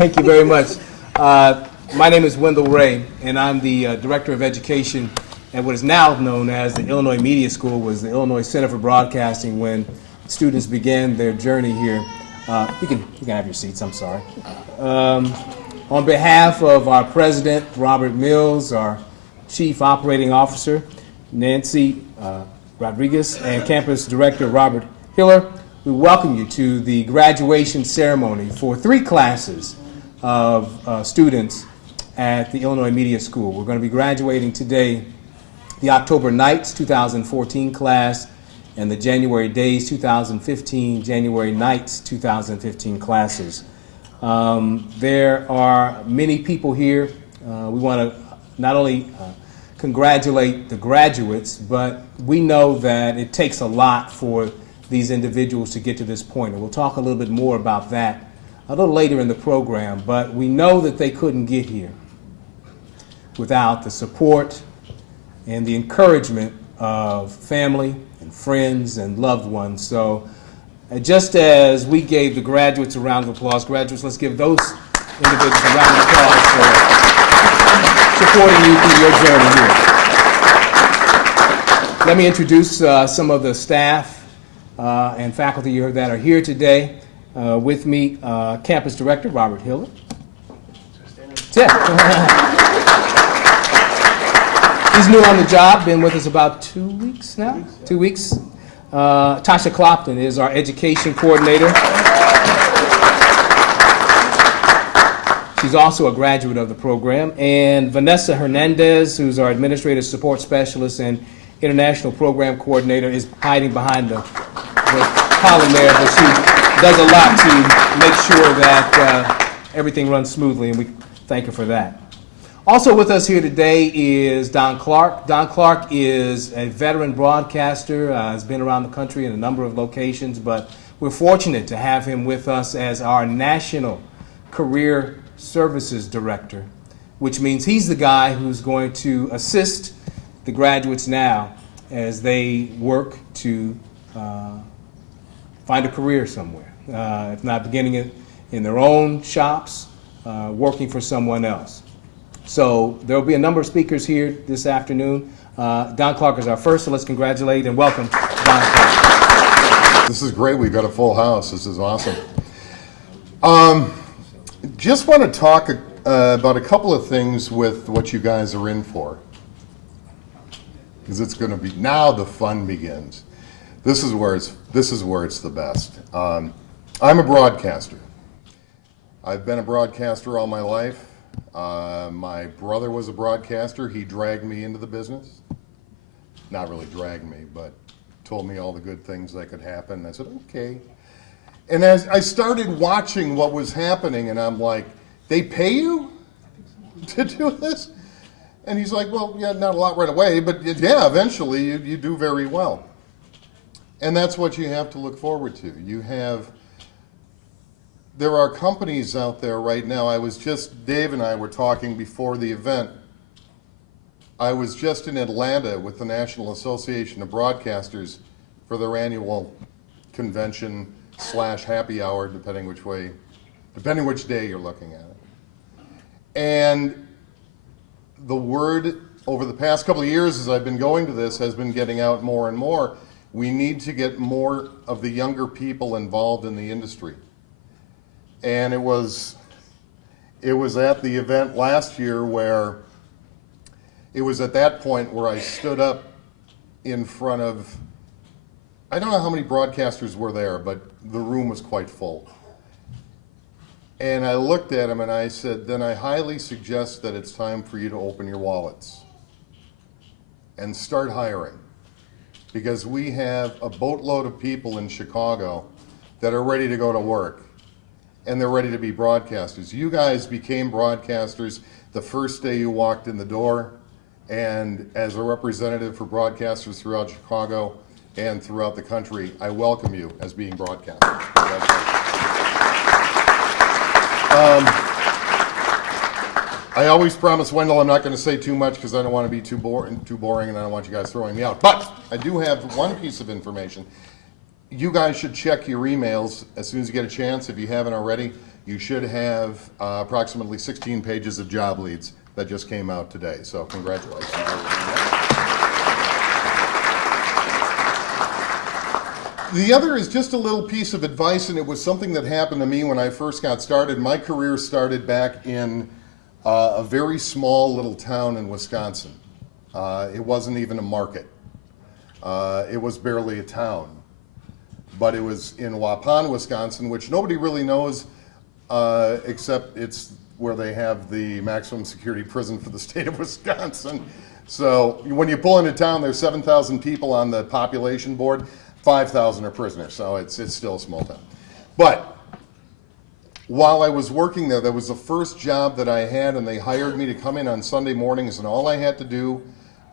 Thank you very much. My name is Wendell Ray, and I'm the Director of Education at what is now known as the Illinois Media School, was the Illinois Center for Broadcasting when students began their journey here. You can have your seats, I'm sorry. On behalf of our President, Robert Mills, our Chief Operating Officer, Nancy Rodriguez, and Campus Director, Robert Hiller, we welcome you to the graduation ceremony for 3 classes of students at the Illinois Media School. We're going to be graduating today the October Nights 2014 class and the January Days 2015, January Nights 2015 classes. There are many people here. We want to not only congratulate the graduates, but we know that it takes a lot for these individuals to get to this point. And we'll talk a little bit more about that a little later in the program, but we know that they couldn't get here without the support and the encouragement of family and friends and loved ones. So just as we gave the graduates a round of applause, graduates, let's give those individuals a round of applause for supporting you through your journey here. Let me introduce some of the staff and faculty that are here today. With me, Campus Director Robert Hiller. He's new on the job, been with us about 2 weeks now. 2 weeks. Tasha Clopton is our Education Coordinator. She's also a graduate of the program. And Vanessa Hernandez, who's our Administrative Support Specialist and International Program Coordinator, is hiding behind the column there, but she does a lot to make sure that everything runs smoothly, and we thank her for that. Also with us here today is Don Clark. Don Clark is a veteran broadcaster, has been around the country in a number of locations, but we're fortunate to have him with us as our National Career Services Director, which means he's the guy who's going to assist the graduates now as they work to find a career somewhere. If not beginning it in their own shops, working for someone else. So there will be a number of speakers here this afternoon. Don Clark is our first, so let's congratulate and welcome Don Clark. This is great. We've got a full house. This is awesome. Just want to talk about a couple of things with what you guys are in for, because it's going to be now the fun begins. This is where it's the best. I'm a broadcaster. I've been a broadcaster all my life. My brother was a broadcaster. He dragged me into the business. Not really dragged me, but told me all the good things that could happen. I said, okay. And as I started watching what was happening, and I'm like, they pay you to do this? And he's like, well, yeah, not a lot right away, but yeah, eventually you do very well. And that's what you have to look forward to. There are companies out there right now. Dave and I were talking before the event. I was just in Atlanta with the National Association of Broadcasters for their annual convention / happy hour, depending which day you're looking at it. And the word over the past couple of years as I've been going to this has been getting out more and more. We need to get more of the younger people involved in the industry. And it was at the event last year where it was at that point where I stood up in front of, I don't know how many broadcasters were there, but the room was quite full. And I looked at him and I said, then I highly suggest that it's time for you to open your wallets and start hiring. Because we have a boatload of people in Chicago that are ready to go to work, and they're ready to be broadcasters. You guys became broadcasters the first day you walked in the door, and as a representative for broadcasters throughout Chicago and throughout the country, I welcome you as being broadcasters. I always promise Wendell I'm not going to say too much because I don't want to be too boring and I don't want you guys throwing me out. But I do have one piece of information. You guys should check your emails as soon as you get a chance, if you haven't already. You should have approximately 16 pages of job leads that just came out today, so congratulations. The other is just a little piece of advice, and it was something that happened to me when I first got started. My career started back in a very small little town in Wisconsin. It wasn't even a market. It was barely a town. But it was in Waupun, Wisconsin, which nobody really knows except it's where they have the maximum security prison for the state of Wisconsin. So when you pull into town, there's 7,000 people on the population board. 5,000 are prisoners, so it's still a small town. But while I was working there, that was the first job that I had, and they hired me to come in on Sunday mornings, and all I had to do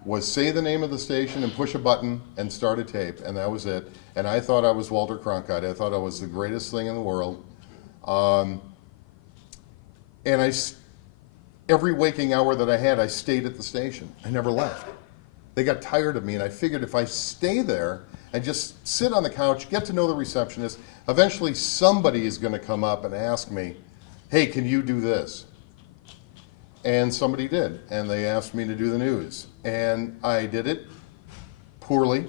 was say the name of the station and push a button and start a tape, and that was it. And I thought I was Walter Cronkite. I thought I was the greatest thing in the world. And every waking hour that I had, I stayed at the station. I never left. They got tired of me, and I figured if I stay there and just sit on the couch, get to know the receptionist, eventually somebody is going to come up and ask me, hey, can you do this? And somebody did, and they asked me to do the news. And I did it poorly,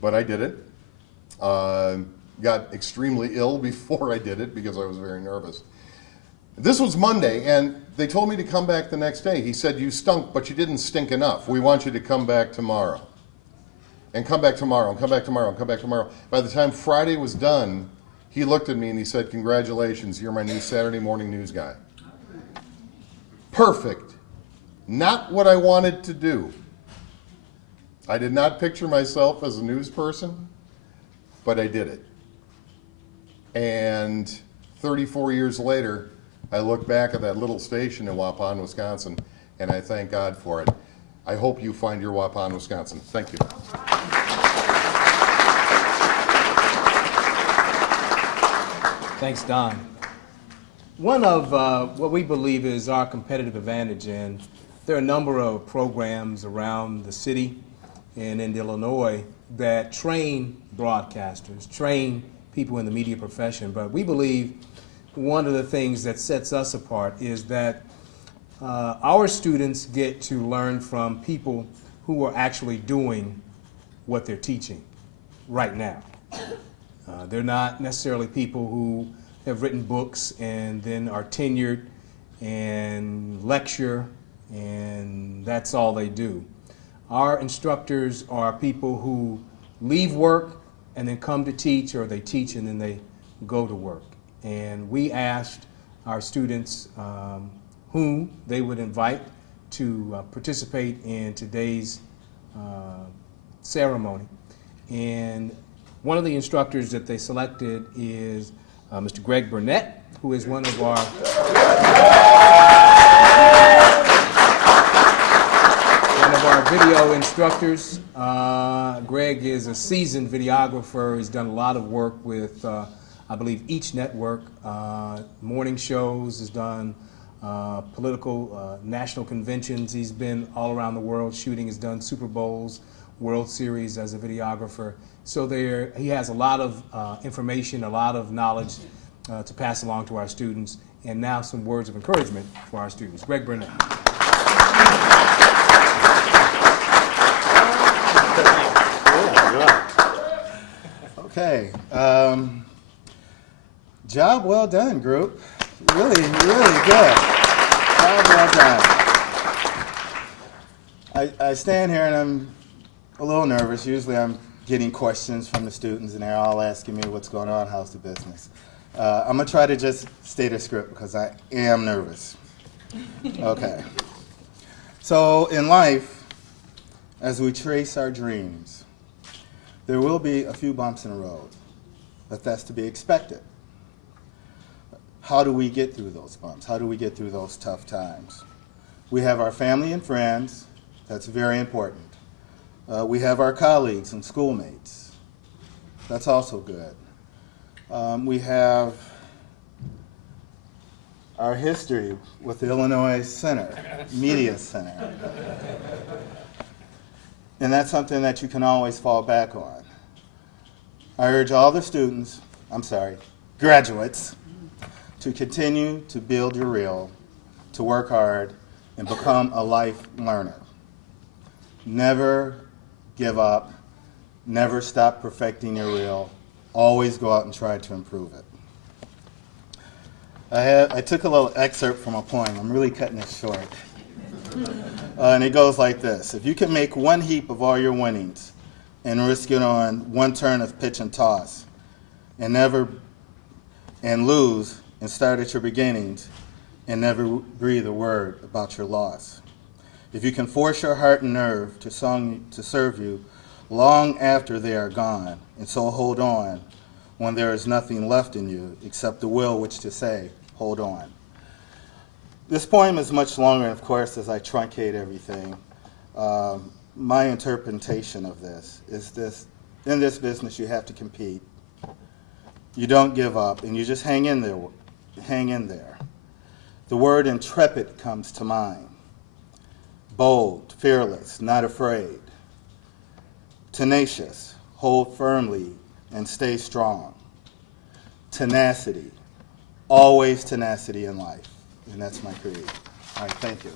but I did it. Got extremely ill before I did it because I was very nervous. This was Monday, and they told me to come back the next day. He said, you stunk, but you didn't stink enough. We want you to come back tomorrow. And come back tomorrow, and come back tomorrow, and come back tomorrow. By the time Friday was done, he looked at me and he said, congratulations, you're my new Saturday morning news guy. Perfect. Not what I wanted to do. I did not picture myself as a news person, but I did it. And 34 years later, I look back at that little station in Waupun, Wisconsin, and I thank God for it. I hope you find your Waupun, Wisconsin. Thank you. Thanks, Don. One of what we believe is our competitive advantage, and there are a number of programs around the city and in Illinois that train broadcasters, train people in the media profession, but we believe one of the things that sets us apart is that our students get to learn from people who are actually doing what they're teaching right now. They're not necessarily people who have written books and then are tenured and lecture, and that's all they do. Our instructors are people who leave work and then come to teach, or they teach and then they go to work. And we asked our students whom they would invite to participate in today's ceremony. And one of the instructors that they selected is Mr. Greg Burnett, who is one of our video instructors. Greg is a seasoned videographer. He's done a lot of work with, I believe, each network, morning shows, has done political national conventions. He's been all around the world shooting. He's done Super Bowls, World Series as a videographer. So he has a lot of information, a lot of knowledge to pass along to our students. And now some words of encouragement for our students. Greg Burnett. Okay. Job well done, group. Really, really good. Job well done. I stand here and I'm a little nervous. Usually I'm getting questions from the students and they're all asking me what's going on, how's the business. I'm going to try to just state a script because I am nervous. Okay. So in life, as we trace our dreams, there will be a few bumps in the road, but that's to be expected. How do we get through those bumps? How do we get through those tough times? We have our family and friends. That's very important. We have our colleagues and schoolmates. That's also good. We have our history with the Illinois Center, Media Center. And that's something that you can always fall back on. I urge all the students, graduates, to continue to build your reel, to work hard, and become a life learner. Never give up. Never stop perfecting your reel. Always go out and try to improve it. I took a little excerpt from a poem. I'm really cutting it short. And it goes like this. If you can make one heap of all your winnings and risk it on one turn of pitch and toss and lose and start at your beginnings and never breathe a word about your loss. If you can force your heart and nerve to serve you long after they are gone, and so hold on when there is nothing left in you except the will which to say, hold on. This poem is much longer, of course, as I truncate everything. My interpretation of this is this: in this business you have to compete. You don't give up, and you just hang in there. Hang in there. The word intrepid comes to mind. Bold, fearless, not afraid. Tenacious, hold firmly and stay strong. Tenacity, always tenacity in life. And that's my creed. All right, thank you.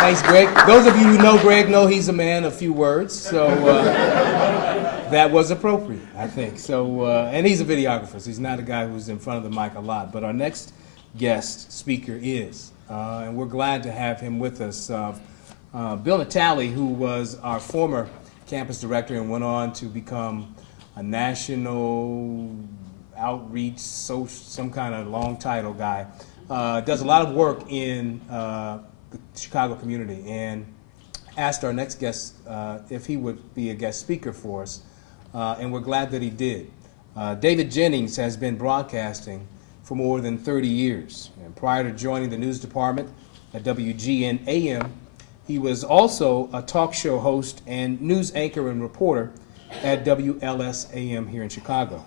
Thanks, Greg. Those of you who know Greg know he's a man of few words, so that was appropriate, I think. So, and he's a videographer, so he's not a guy who's in front of the mic a lot. But our next guest speaker is, and we're glad to have him with us, Bill Natale, who was our former campus director and went on to become a national outreach, some kind of long title guy. Does a lot of work in the Chicago community, and asked our next guest if he would be a guest speaker for us, and we're glad that he did. David Jennings has been broadcasting for more than 30 years, and prior to joining the news department at WGN AM, he was also a talk show host and news anchor and reporter at WLS AM here in Chicago.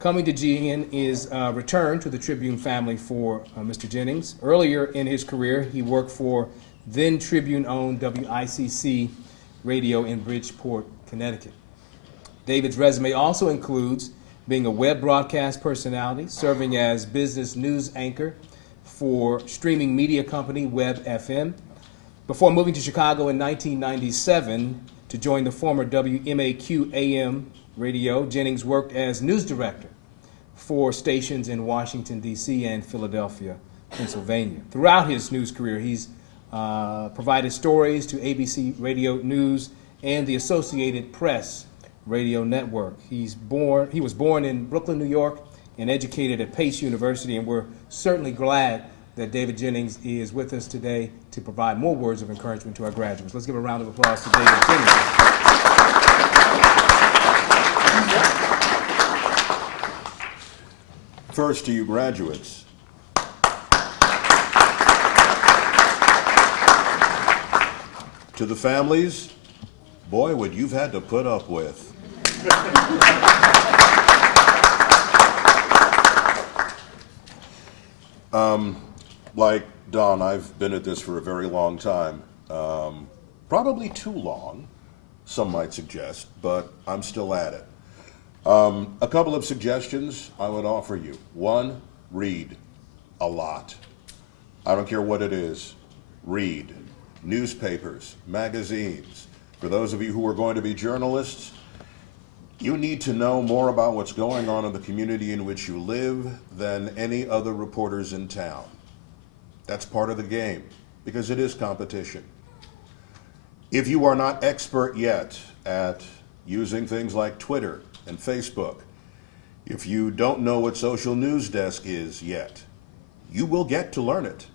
Coming to GN is a return to the Tribune family for Mr. Jennings. Earlier in his career, he worked for then Tribune-owned WICC Radio in Bridgeport, Connecticut. David's resume also includes being a web broadcast personality, serving as business news anchor for streaming media company Web FM. Before moving to Chicago in 1997 to join the former WMAQ AM radio, Jennings worked as news director for stations in Washington, D.C. and Philadelphia, Pennsylvania. Throughout his news career, he's provided stories to ABC Radio News and the Associated Press Radio Network. He was born in Brooklyn, New York, and educated at Pace University, and we're certainly glad that David Jennings is with us today to provide more words of encouragement to our graduates. Let's give a round of applause to David Jennings. First, to you graduates, to the families, boy, what you've had to put up with. Like Don, I've been at this for a very long time, probably too long, some might suggest, but I'm still at it. A couple of suggestions I would offer you. One, read a lot. I don't care what it is. Read newspapers, magazines. For those of you who are going to be journalists, you need to know more about what's going on in the community in which you live than any other reporters in town. That's part of the game, because it is competition. If you are not expert yet at using things like Twitter and Facebook, if you don't know what Social News Desk is yet, you will get to learn it,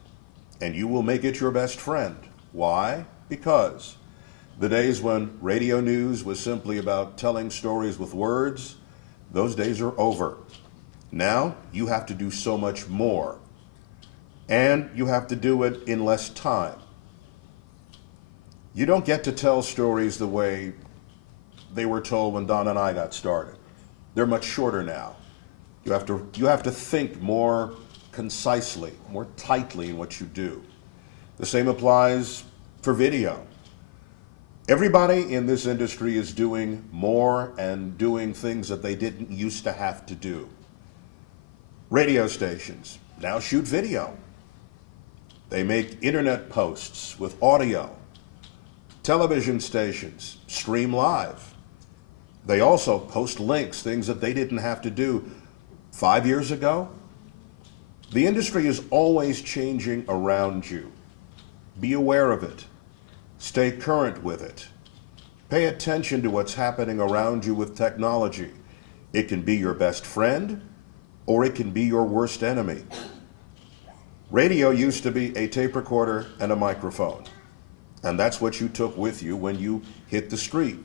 and you will make it your best friend. Why? Because the days when radio news was simply about telling stories with words, those days are over. Now you have to do so much more, and you have to do it in less time. You don't get to tell stories the way they were told when Don and I got started. They're much shorter now. You have to think more concisely, more tightly in what you do. The same applies for video. Everybody in this industry is doing more and doing things that they didn't used to have to do. Radio stations now shoot video. They make internet posts with audio. Television stations stream live. They also post links, things that they didn't have to do 5 years ago. The industry is always changing around you. Be aware of it. Stay current with it. Pay attention to what's happening around you with technology. It can be your best friend, or it can be your worst enemy. Radio used to be a tape recorder and a microphone, and that's what you took with you when you hit the street.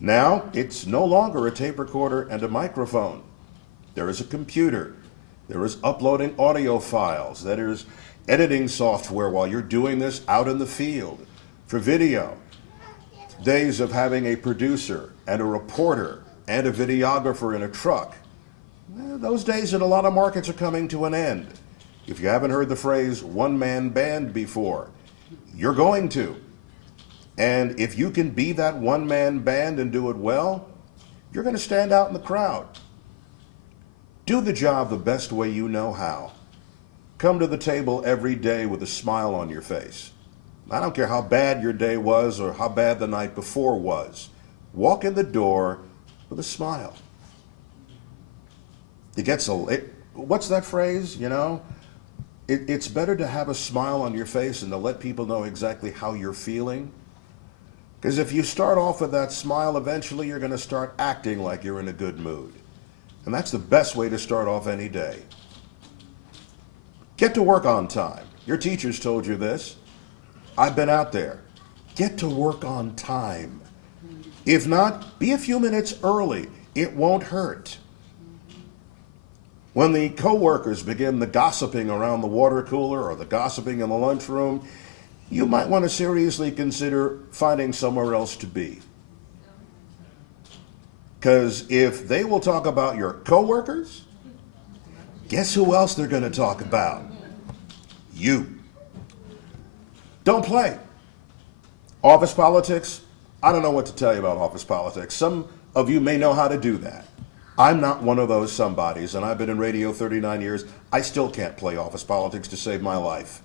Now, it's no longer a tape recorder and a microphone. There is a computer. There is uploading audio files. There is editing software while you're doing this out in the field. For video, days of having a producer and a reporter and a videographer in a truck, those days in a lot of markets are coming to an end. If you haven't heard the phrase one-man band before, you're going to. And if you can be that one-man band and do it well, you're going to stand out in the crowd. Do the job the best way you know how. Come to the table every day with a smile on your face. I don't care how bad your day was or how bad the night before was. Walk in the door with a smile. What's that phrase, you know? It's better to have a smile on your face and to let people know exactly how you're feeling. Because if you start off with that smile, eventually you're going to start acting like you're in a good mood. And that's the best way to start off any day. Get to work on time. Your teachers told you this. I've been out there. Get to work on time. If not, be a few minutes early. It won't hurt. When the coworkers begin the gossiping around the water cooler or the gossiping in the lunchroom, you might want to seriously consider finding somewhere else to be. Because if they will talk about your coworkers, guess who else they're going to talk about? You. Don't play. Office politics, I don't know what to tell you about office politics. Some of you may know how to do that. I'm not one of those somebodies, and I've been in radio 39 years. I still can't play office politics to save my life.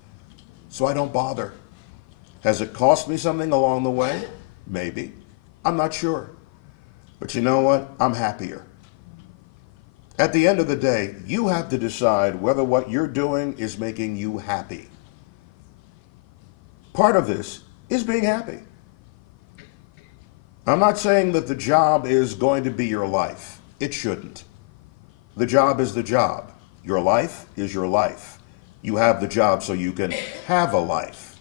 So I don't bother. Has it cost me something along the way? Maybe. I'm not sure. But you know what? I'm happier. At the end of the day, you have to decide whether what you're doing is making you happy. Part of this is being happy. I'm not saying that the job is going to be your life. It shouldn't. The job is the job. Your life is your life. You have the job so you can have a life.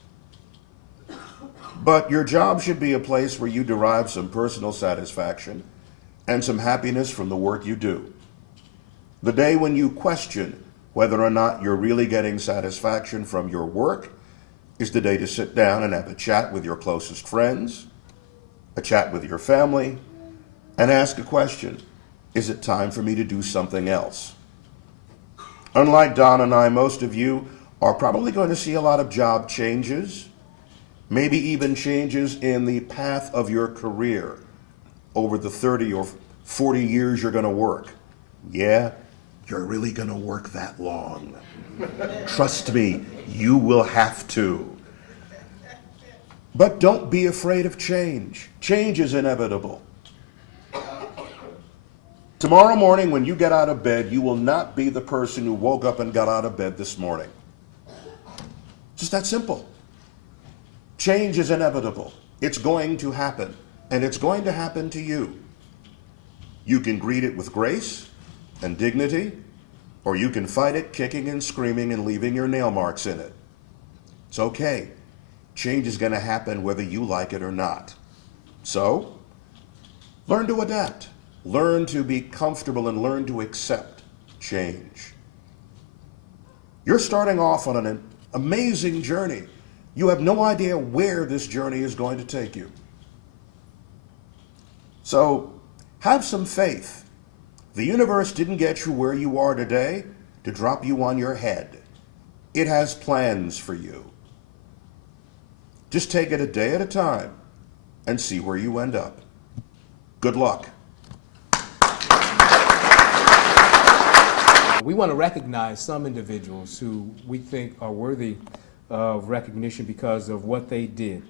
But your job should be a place where you derive some personal satisfaction and some happiness from the work you do. The day when you question whether or not you're really getting satisfaction from your work is the day to sit down and have a chat with your closest friends, a chat with your family, and ask a question. Is it time for me to do something else? Unlike Don and I, most of you are probably going to see a lot of job changes, maybe even changes in the path of your career over the 30 or 40 years you're going to work. Yeah, you're really going to work that long. Trust me, you will have to. But don't be afraid of change. Change is inevitable. Tomorrow morning when you get out of bed, you will not be the person who woke up and got out of bed this morning. Just that simple. Change is inevitable. It's going to happen, and it's going to happen to you. You can greet it with grace and dignity, or you can fight it kicking and screaming and leaving your nail marks in it. It's okay. Change is going to happen whether you like it or not. So, learn to adapt. Learn to be comfortable and learn to accept change. You're starting off on an amazing journey. You have no idea where this journey is going to take you. So, have some faith. The universe didn't get you where you are today to drop you on your head. It has plans for you. Just take it a day at a time and see where you end up. Good luck. We want to recognize some individuals who we think are worthy of recognition because of what they did.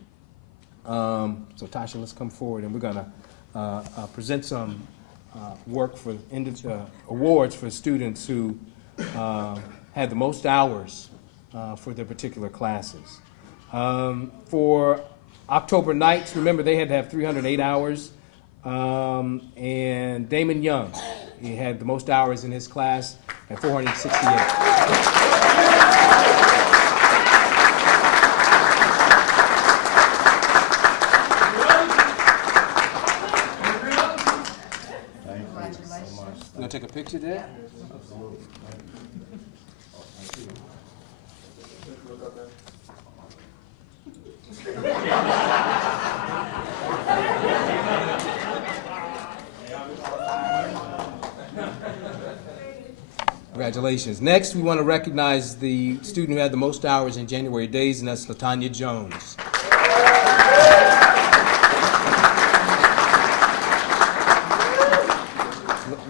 So Tasha, let's come forward, and we're going to present some work for awards for students who had the most hours for their particular classes. For October nights, remember they had to have 308 hours. And Damon Young, he had the most hours in his class at 468. You gonna take a picture there? Congratulations. Next, we want to recognize the student who had the most hours in January days, and that's LaTanya Jones.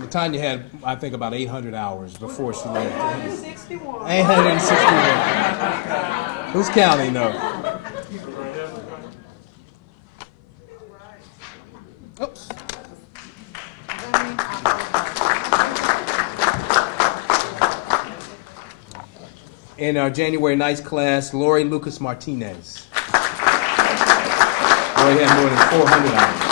LaTanya had, I think, about 800 hours before she left. 861. 861. Who's counting, though? Oops. In our January nights class, Lori Lucas Martinez. Lori had more than 400 hours.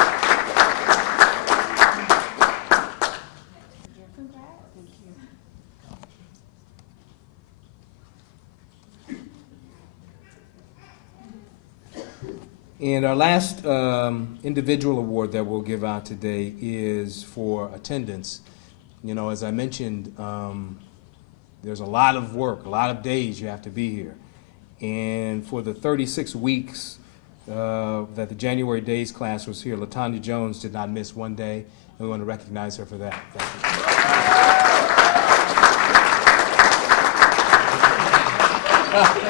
And our last individual award that we'll give out today is for attendance. You know, as I mentioned, there's a lot of work, a lot of days you have to be here. And for the 36 weeks that the January days class was here, LaTanya Jones did not miss one day, and we want to recognize her for that. Thank you.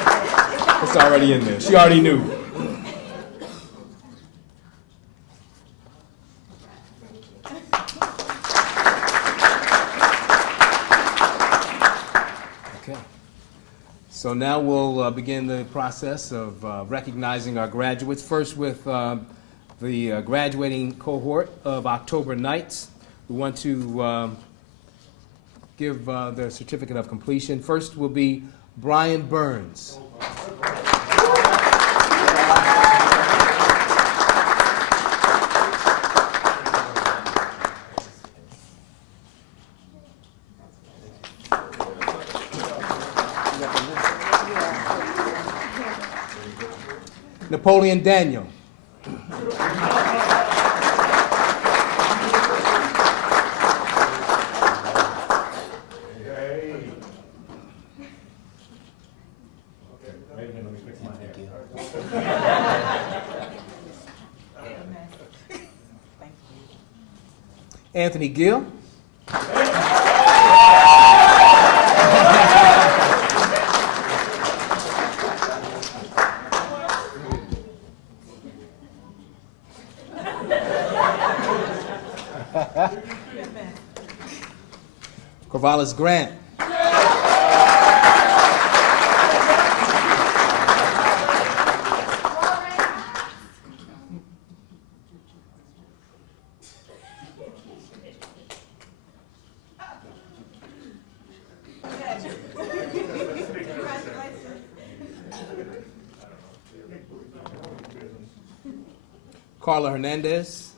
It's already in there. She already knew. So now we'll begin the process of recognizing our graduates, first with the graduating cohort of October nights. We want to give their certificate of completion. First will be Brian Burns. Napoleon Daniel. Anthony Gill. Corvallis Grant. Carla Hernandez.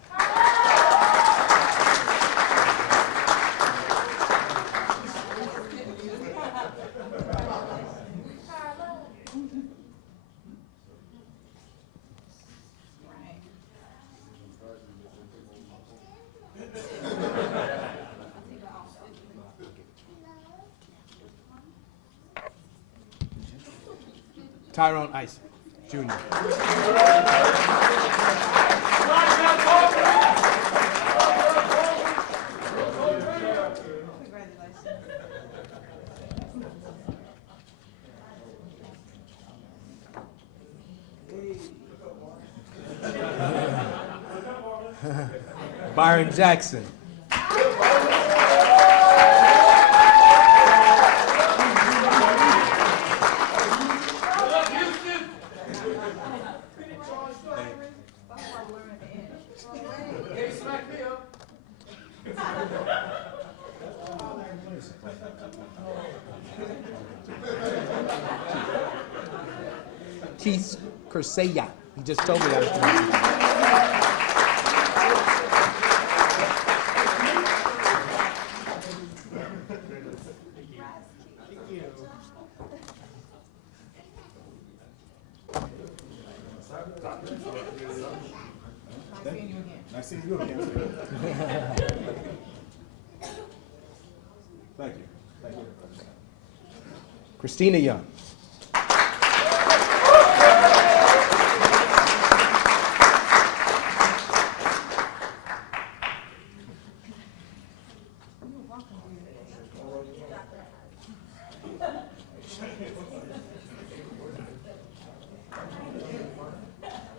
Tyrone Isaac, Jr. Byron Jackson. Keith Kersaya. He just told me that. Nice seeing you again. Thank you. Thank you. Christina Young.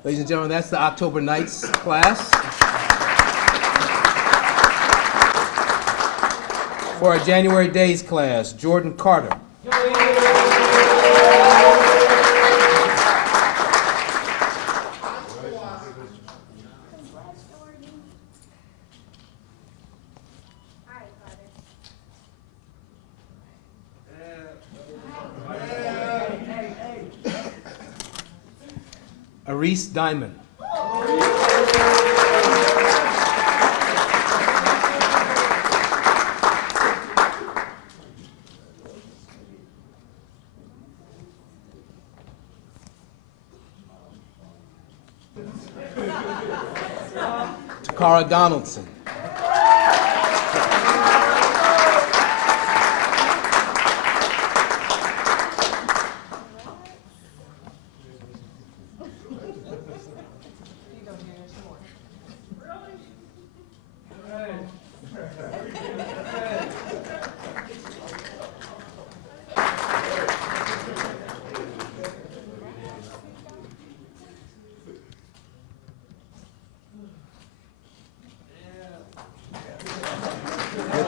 Ladies and gentlemen, that's the October Nights class. For our January Days class, Jordan Carter. Aris Diamond. Takara Donaldson.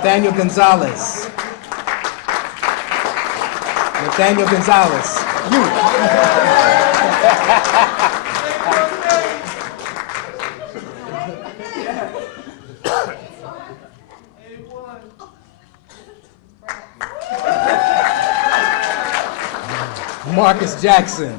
Nathaniel Gonzalez. Nathaniel Gonzalez. Marcus Jackson.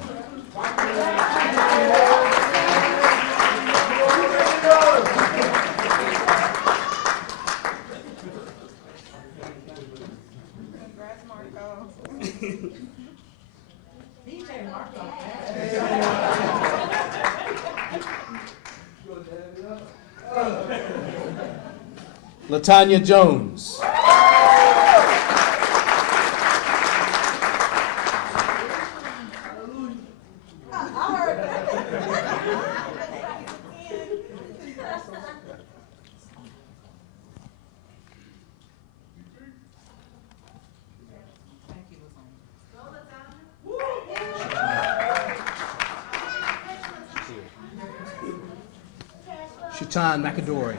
Latanya Jones. Shatan McAdory.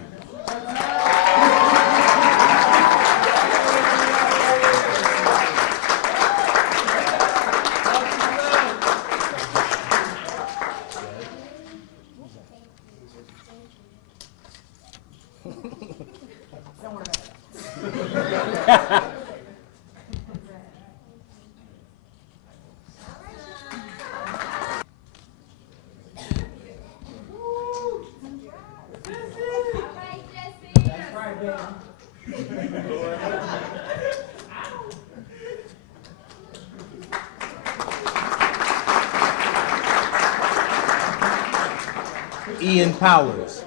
Ian Powers.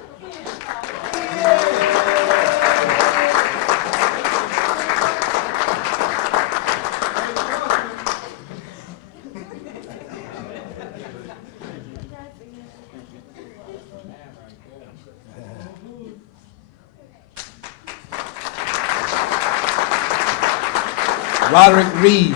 Roderick Reed.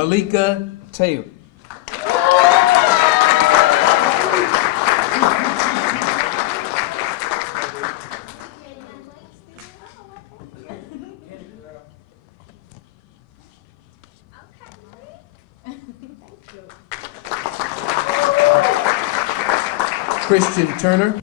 Malika Taylor. Christian Turner.